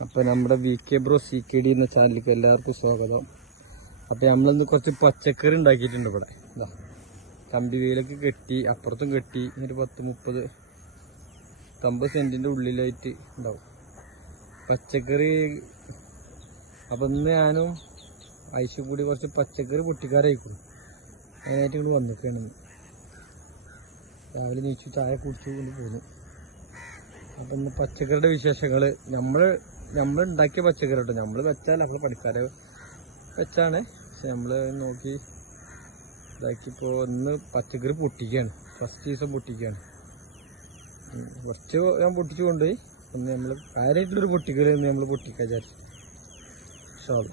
അപ്പോൾ നമ്മുടെ VK Bro CKD എന്ന ചാനലിലേക്ക് എല്ലാവർക്കും സ്വാഗതം. അപ്പോൾ നമ്മളിന്ന് കുറച്ച് പച്ചക്കറി ഉണ്ടാക്കിയിട്ടുണ്ട്. ഇവിടെ ഇതാ കമ്പി വേലൊക്കെ കെട്ടി, അപ്പുറത്തും കെട്ടി, ഒരു 10-30 സെൻറ്റിൻ്റെ ഉള്ളിലായിട്ട് ഉണ്ടാവും പച്ചക്കറി. അപ്പം ഇന്ന് ഞാനും ഐശും കൂടി കുറച്ച് പച്ചക്കറി പൊട്ടിക്കാരായിരിക്കും അതിനായിട്ട് ഇങ്ങോട്ട് വന്നിരിക്കുകയാണ്. രാവിലെ നീച്ചു ചായ കുടിച്ചു കൊണ്ട് പോന്നു. അപ്പം ഇന്ന് പച്ചക്കറിയുടെ വിശേഷങ്ങൾ നമ്മൾ ഉണ്ടാക്കിയ പച്ചക്കറി കേട്ടോ. നമ്മൾ വെച്ചാൽ നമ്മൾ പണിക്കാരെ വെച്ചാണ്, പക്ഷെ നമ്മൾ നോക്കി ഇതാക്കിയപ്പോൾ ഇന്ന് പച്ചക്കറി പൊട്ടിക്കുകയാണ്. ഫസ്റ്റ് ദിവസം പൊട്ടിക്കുകയാണ്. ഫസ്റ്റ് ഞാൻ പൊട്ടിച്ചു കൊണ്ടുപോയി. ഒന്ന് നമ്മൾ കാര്യമായിട്ടുള്ളൊരു പൊട്ടിക്കൽ നമ്മൾ പൊട്ടിക്കാൻ വിചാരിച്ചു. സോറി,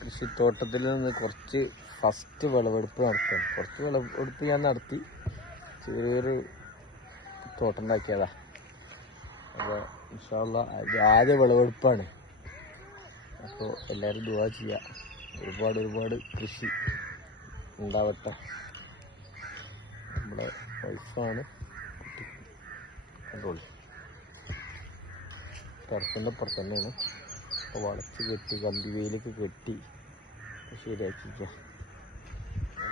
കൃഷിത്തോട്ടത്തിൽ നിന്ന് കുറച്ച് ഫസ്റ്റ് വിളവെടുപ്പ് നടത്തും. കുറച്ച് വിളവെടുപ്പ് ഞാൻ നടത്തി, ചെറിയൊരു തോട്ടം ഉണ്ടാക്കിയതാ. അപ്പോൾ ഇൻഷാ അല്ലാഹ് ആദ്യ വിളവെടുപ്പാണ്. അപ്പോൾ എല്ലാവരും ദുആ ചെയ്യുക, ഒരുപാട് കൃഷി ഉണ്ടാവട്ടെ. നമ്മുടെ വൈഫാണ് കണ്ടോളി, ടെറസിൻ്റെ അപ്പുറത്ത് തന്നെയാണ്. അപ്പോൾ വളച്ച് കെട്ടി, കമ്പി വെയിലൊക്കെ കെട്ടി ശരിയാക്കിക്കുക.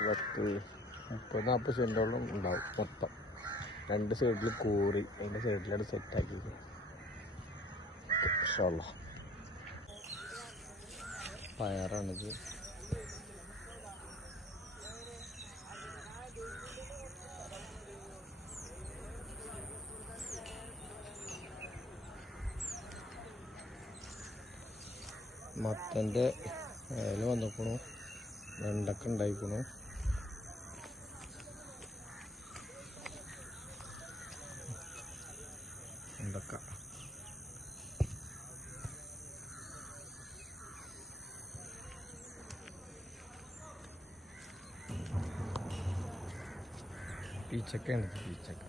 30-40 സെൻറ്റോളം ഉണ്ടാവും മൊത്തം. 2 സൈഡിൽ കോറി, അതിൻ്റെ സൈഡിലാണ് സെറ്റാക്കിയത്. ഇൻഷാ അല്ലാഹ് പയറാണിത്. മത്തൻ്റെ ഇല വന്നിക്കണു, വെണ്ടക്ക ഉണ്ടായിക്കണു. വെണ്ടക്ക പീച്ചക്കയാണ്, പീച്ചക്ക.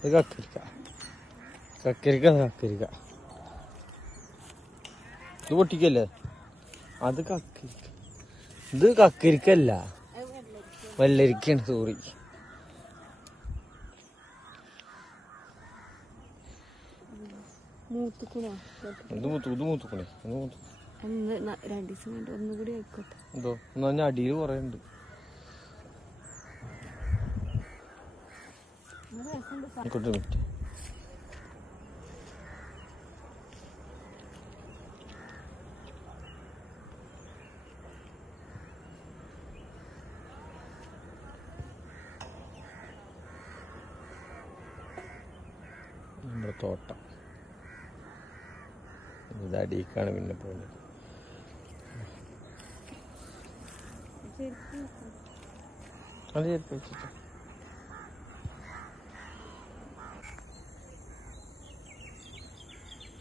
ഇത് കക്കരിക്ക. ഇത് പൊട്ടിക്കല്ലേ? അത് കക്കരിക്ക. ഇത് കക്കരിക്കല്ല, വെള്ളരിക്കയാണ്. സോറി. എന്തോ എന്നാ അടിയിൽ കുറെ ഉണ്ട്. മിനിറ്റ് നമ്മുടെ തോട്ടം ഇത് അടിയിക്കാണ് പിന്നെ പോകുന്നത്. അത് ചെരുപ്പ് വെച്ചിട്ട്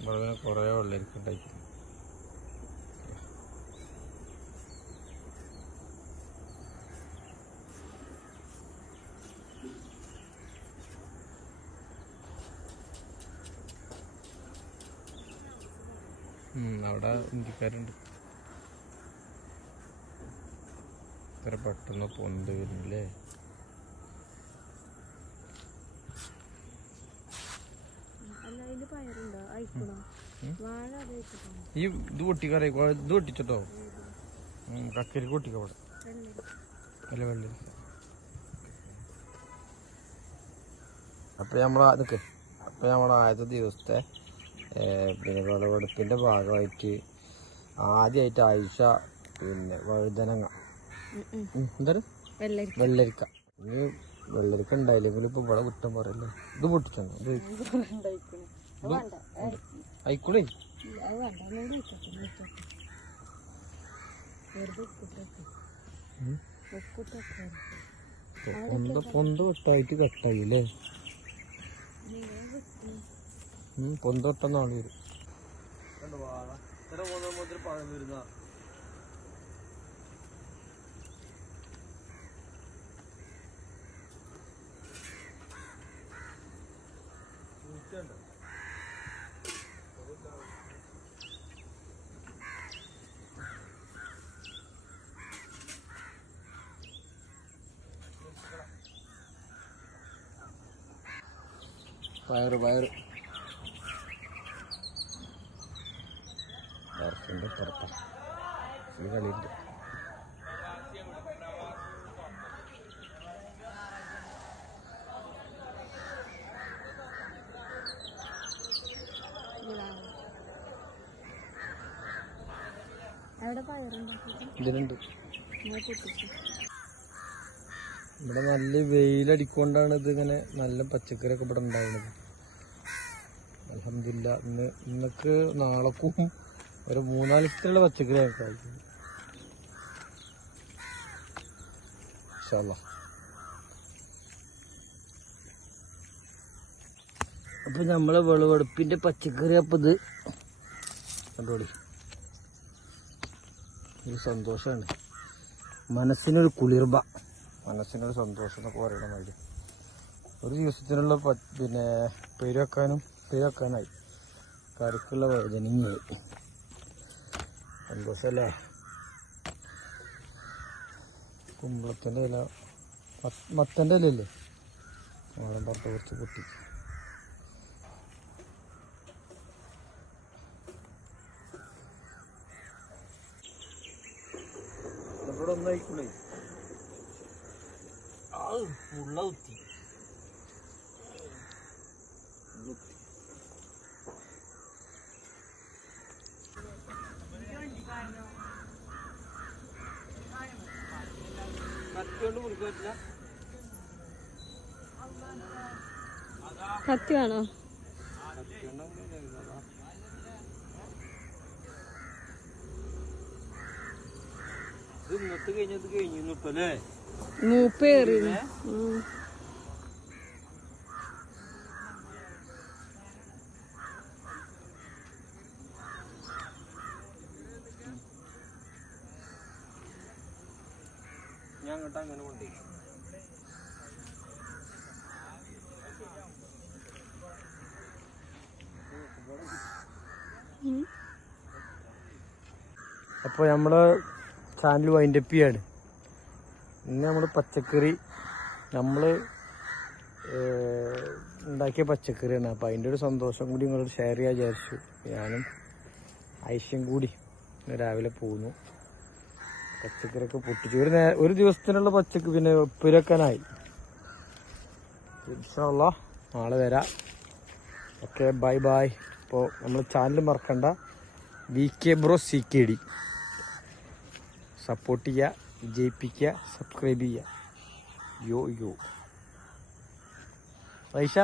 ഇവിടെ കുറേ വെള്ളരിക്കുണ്ടായി. അവിടെ ഇന്ത്യക്കാരുണ്ട്. ഇത്ര പെട്ടെന്ന് പൊന്ത് വരുന്നില്ലേ? ഈ ഇത് പൊട്ടിക്കറിയ, ഇത് പൊട്ടിച്ചോ? കക്കരിക്ക് പൊട്ടിക്കോ അവിടെ അല്ല വെള്ളരി. അപ്പോൾ നമ്മൾ ആദ്യത്തെ ദിവസത്തെ പിന്നെ വിളവെടുപ്പിൻ്റെ ഭാഗമായിട്ട് ആദ്യമായിട്ട് ആയിഷ പിന്നെ വഴുതനങ്ങ, എന്താണ് വെള്ളരിക്ക. ഇത് വെള്ളരിക്ക ഉണ്ടായില്ലെങ്കിൽ ഇപ്പോൾ ഇവിടെ കുറ്റം പറയല്ലേ. ഇത് പൊട്ടിച്ചോ? ഇത് ആയിക്കോളേ. പൊന്ത തൊട്ടായിട്ട് കട്ടായില്ലേ? പൊന്തൊട്ടെന്ന് ആള് വരും. പഴം വരുന്ന പയറ് വറുപ്പിൻ്റെ പുറത്ത് ഈ കളിയുണ്ട്. ഇതിലുണ്ട്. ഇവിടെ നല്ല വെയിലടിക്കൊണ്ടാണ് ഇതിങ്ങനെ നല്ല പച്ചക്കറിയൊക്കെ ഇവിടെ ഉണ്ടാവുന്നത്. അൽഹംദുലില്ലാ ഇന്നക്ക് നാളേക്കും ഒരു 3-4 ദിവസത്തിലുള്ള പച്ചക്കറി ഒക്കെ ആയിരിക്കും. ഇൻഷാ അല്ലാഹ്. അപ്പൊ നമ്മളെ വിളവെടുപ്പിന്റെ പച്ചക്കറി അപ്പൊ ഇത് കണ്ടോളി. ഒരു സന്തോഷമാണ്, മനസ്സിനൊരു കുളിർമ, മനസ്സിനൊരു സന്തോഷം എന്നൊക്കെ പറയണ മാതിരി. ഒരു ദിവസത്തിനുള്ള പിന്നെ പേര് വെക്കാനായി, കറിക്കുള്ള വഴുതനങ്ങയായി. സന്തോഷല്ലേ. കുമ്പളത്തിൻ്റെ ഇല, മത്തൻ്റെ ഇലയില്ലേ, നാളെ പുറത്ത് കുറച്ച് പൊട്ടി. ഇവിടെ ഒന്നായിക്കൂടെ ഉള്ള കുത്തി കത്തിയോണ്ട് മുറിക്കാൻ പറ്റില്ല. കത്തി വേണോ? ഇത് ഇന്നത്തെ കഴിഞ്ഞത് കഴിഞ്ഞു കിട്ടല്ലേ മൂപ്പേറി. ഞാൻ അങ്ങോട്ട് അങ്ങനെ കൊണ്ടേ അപ്പോൾ നമ്മള് ചാനൽ വൈൻഡപ്പ് ചെയ്യാണ്. ഇന്ന് നമ്മൾ പച്ചക്കറി നമ്മൾ ഉണ്ടാക്കിയ പച്ചക്കറിയാണ്. അപ്പോൾ അതിൻ്റെ ഒരു സന്തോഷം കൂടി നിങ്ങളോട് ഷെയർ ചെയ്യാൻ വിചാരിച്ചു. ഞാനും ഐശ്യം കൂടി രാവിലെ പോകുന്നു. പച്ചക്കറിയൊക്കെ പൊട്ടിച്ചു. ഒരു ദിവസത്തിനുള്ള പച്ചക്കറി പിന്നെ ഉപ്പിരക്കാനായി. ഇൻഷാ അല്ലാഹ് നാളെ വരാം. Okay, bye bye. അപ്പോൾ നമ്മൾ ചാനൽ മറക്കണ്ട, VK Bro CKD സപ്പോർട്ട് ചെയ്യുക, വിജയിപ്പിക്കുക, സബ്സ്ക്രൈബ് ചെയ്യുക. യോ ഐഷ.